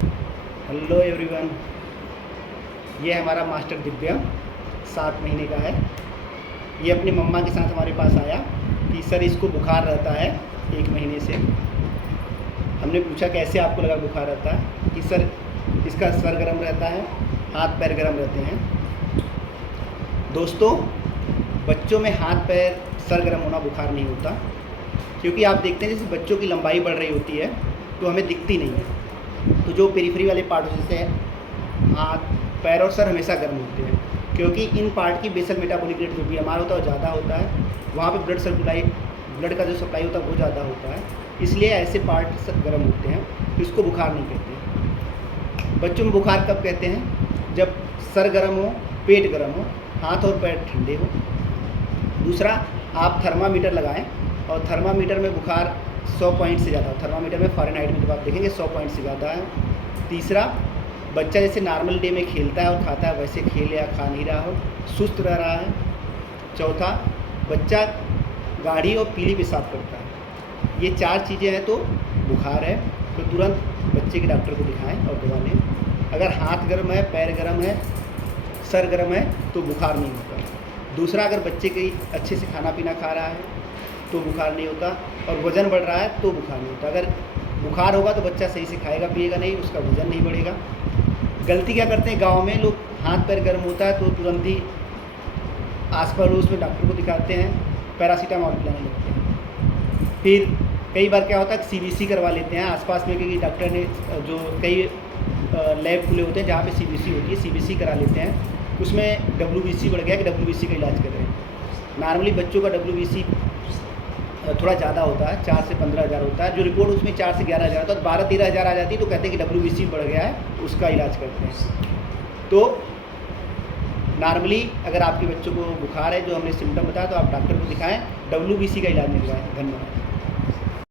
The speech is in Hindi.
हेलो एवरीवन, ये हमारा मास्टर दिव्या 7 महीने का है। ये अपनी मम्मा के साथ हमारे पास आया कि सर इसको बुखार रहता है 1 महीने से। हमने पूछा कैसे आपको लगा बुखार रहता है, कि सर इसका सर गर्म रहता है, हाथ पैर गर्म रहते हैं। दोस्तों, बच्चों में हाथ पैर सर गर्म होना बुखार नहीं होता, क्योंकि आप देखते हैं जैसे बच्चों की लंबाई बढ़ रही होती है तो हमें दिखती नहीं है। तो जो पेरिफेरी वाले पार्ट जैसे हाथ पैर और सर हमेशा गर्म होते हैं, क्योंकि इन पार्ट की बेसल मेटाबॉलिक रेट जो बीएमआर होता है वो ज़्यादा होता है। वहाँ पे ब्लड का जो सप्लाई होता है वो ज़्यादा होता है, इसलिए ऐसे पार्ट गर्म होते हैं। तो इसको बुखार नहीं कहते। बच्चों में बुखार कब कहते हैं? जब सर गर्म हो, पेट गर्म हो, हाथ और पैर ठंडे हो। दूसरा, आप थर्मामीटर लगाएं और थर्मामीटर में बुखार 100 पॉइंट से ज़्यादा हो। थर्मामीटर में फ़ारेनहाइट में जब आप देखेंगे 100 पॉइंट से ज़्यादा है। तीसरा, बच्चा जैसे नॉर्मल डे में खेलता है और खाता है वैसे खेल या खा नहीं रहा हो, सुस्त रह रहा है। चौथा, बच्चा गाढ़ी और पीली पेशाब करता है। ये 4 चीज़ें हैं तो बुखार है। तो तुरंत बच्चे के डॉक्टर को दिखाएं और दवा लें। अगर हाथ गर्म है, पैर गर्म है, सर गर्म है तो बुखार नहीं होता। दूसरा, अगर बच्चे की अच्छे से खाना पीना खा रहा है तो बुखार नहीं होता, और वज़न बढ़ रहा है तो बुखार नहीं होता। अगर बुखार होगा तो बच्चा सही से खाएगा पिएगा नहीं, उसका वज़न नहीं बढ़ेगा। गलती क्या करते हैं गांव में लोग, हाथ पैर गर्म होता है तो तुरंत ही आस पड़ोस में डॉक्टर को दिखाते हैं, पैरासीटामॉल पिलाने लगते हैं। फिर कई बार क्या होता है सीबीसी करवा लेते हैं आसपास में, क्योंकि डॉक्टर ने जो कई लैब खुले होते हैं जहाँ पे सीबीसी होती है, सीबीसी करा लेते हैं। उसमें डब्ल्यूबीसी बढ़ गया कि डब्ल्यूबीसी का इलाज कर रहे हैं। नॉर्मली बच्चों का डब्ल्यूबीसी थोड़ा ज़्यादा होता है, 4 से 15 हज़ार होता है। जो रिपोर्ट उसमें 4 से 11 हज़ार होता है, 12-13 हज़ार आ जाती है तो कहते हैं कि डब्ल्यूबीसी बढ़ गया है, उसका इलाज करते हैं। तो नॉर्मली अगर आपके बच्चों को बुखार है, जो हमने सिम्टम बताया, तो आप डॉक्टर को दिखाएं, डब्ल्यूबीसी का इलाज मिल रहा है। धन्यवाद।